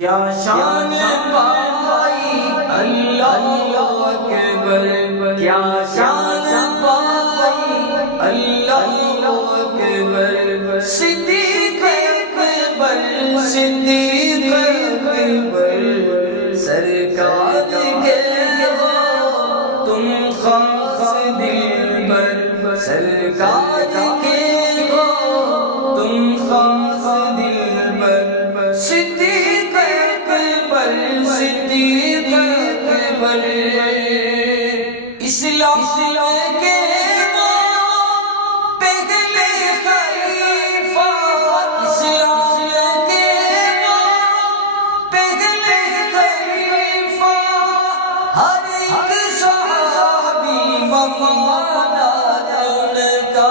کیا شان پائی اللہ اکبر، کیا شان پائی اللہ اکبر، صدیق اکبر صدیق اکبر، سرکار کے ہو تم خاص دلبر، سرکار کے ہو تم خاص دلبر، صدیق اکبر صدیق اکبر، اسلام کے وہ پہلے خلیفہ، اسلام کے وہ پہلے خلیفہ، ہر ایک صحابی وفادار ان کا،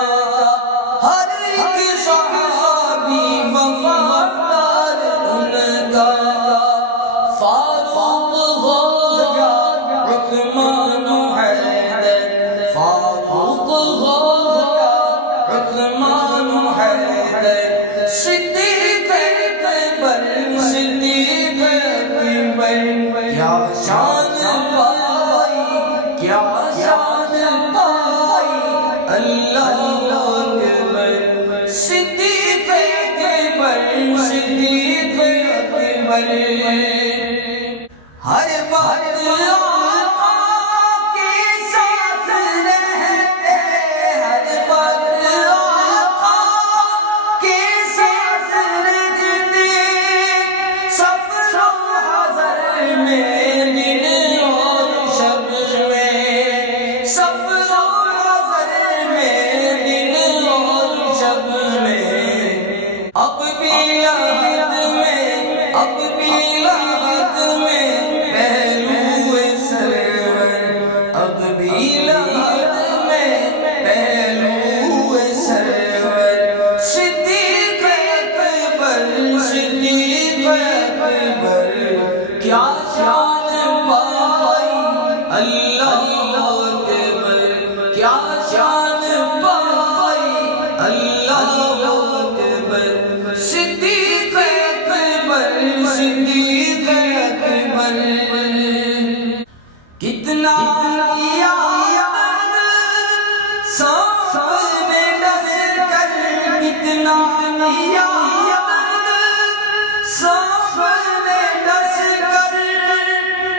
ہر ایک صحابی وفادار ان کا، فاروق ہو یا عثمان حیدر، فاروق ہو یا عثمان حیدر، صدیق اکبر صدیق اکبر، کیا شان پائی کیا شان پائی اللہ اکبر، صدیق اکبر صدیق اکبر، ہر وقت آقا کے ساتھ رہتے، ہر وقت آقا کے ساتھ رہتے، سفر و حضر میں دن اور شب میں، سفر و حضر میں دن اور شب میں، اب بھی لحد میں، اب بھی لحد میں پہلو سرور، اب بھی لحد میں پہلو سرور، صدیق اکبر صدیق اکبر، کیا شان پائی اللہ اکبر، کیا شان پائی اللہ اکبر، صدیق اکبر صدیق اکبر، کتنا کیا درد سانپ نے ڈس کر، کتنا کیا درد سانپ نے ڈس کر،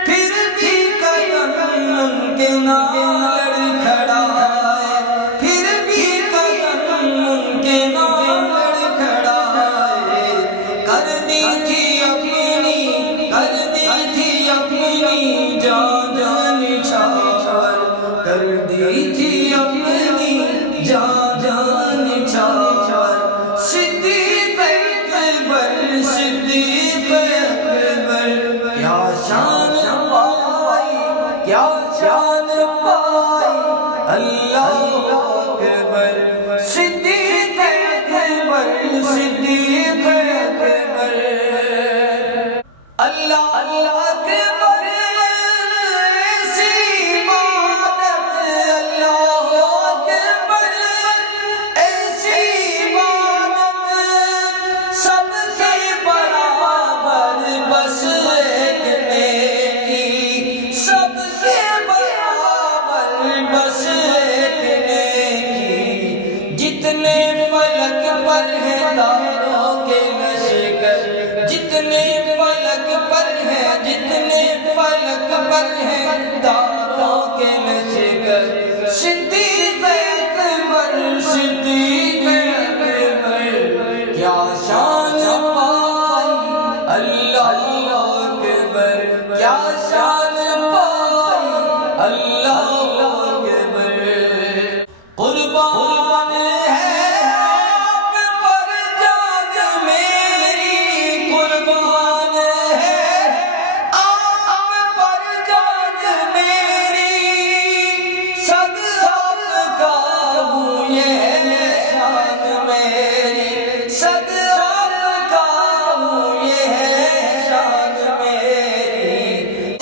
پھر بھی قدم ان کے نال کھڑا ہے، پھر بھی قدم ان کے نال کھڑا ہے، کر دی تھی اپنی، کر دی تھی اپنی جان نچھاور، کر دی تھی اپنی جان نچھاور، صدیق اکبر صدیق اکبر، کیا شان پائی کیا شان پائی اللہ اکبر، صدیق اکبر صدیق اکبر، اللہ اکبر ایسی عبادت، اللہ اکبر ایسی عبادت، سب سے برابر بس ایک نیکی، سب سے برابر بس ایک نیکی، جتنے فلک پر ہیں تاروں کے لشکر، جتنے فلک پر ہیں، جتنے فلک پر ہیں تاروں کے لشکر، صدیق اکبر صدیق اکبر، کیا شان پائی اللہ اکبر، کیا شان پائی اللہ اکبر، قربان ہے آپ پر جان میری، قربان ہے آپ پر جان میری، سب آپ کا ہوں یہ شان میری، سب آپ کا ہوں یہ شان میری،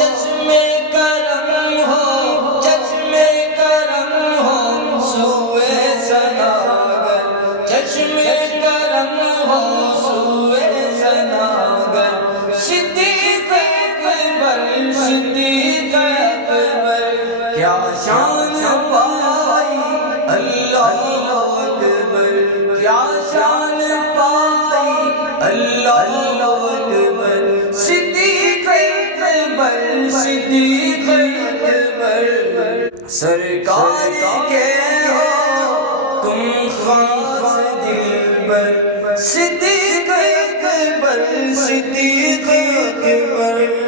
اللہ اکبر کیا شان پائی اللہ اکبر صدیق اکبر صدیق اکبر سرکار کے ہو تم خاص دلبر صدیق اکبر صدیق اکبر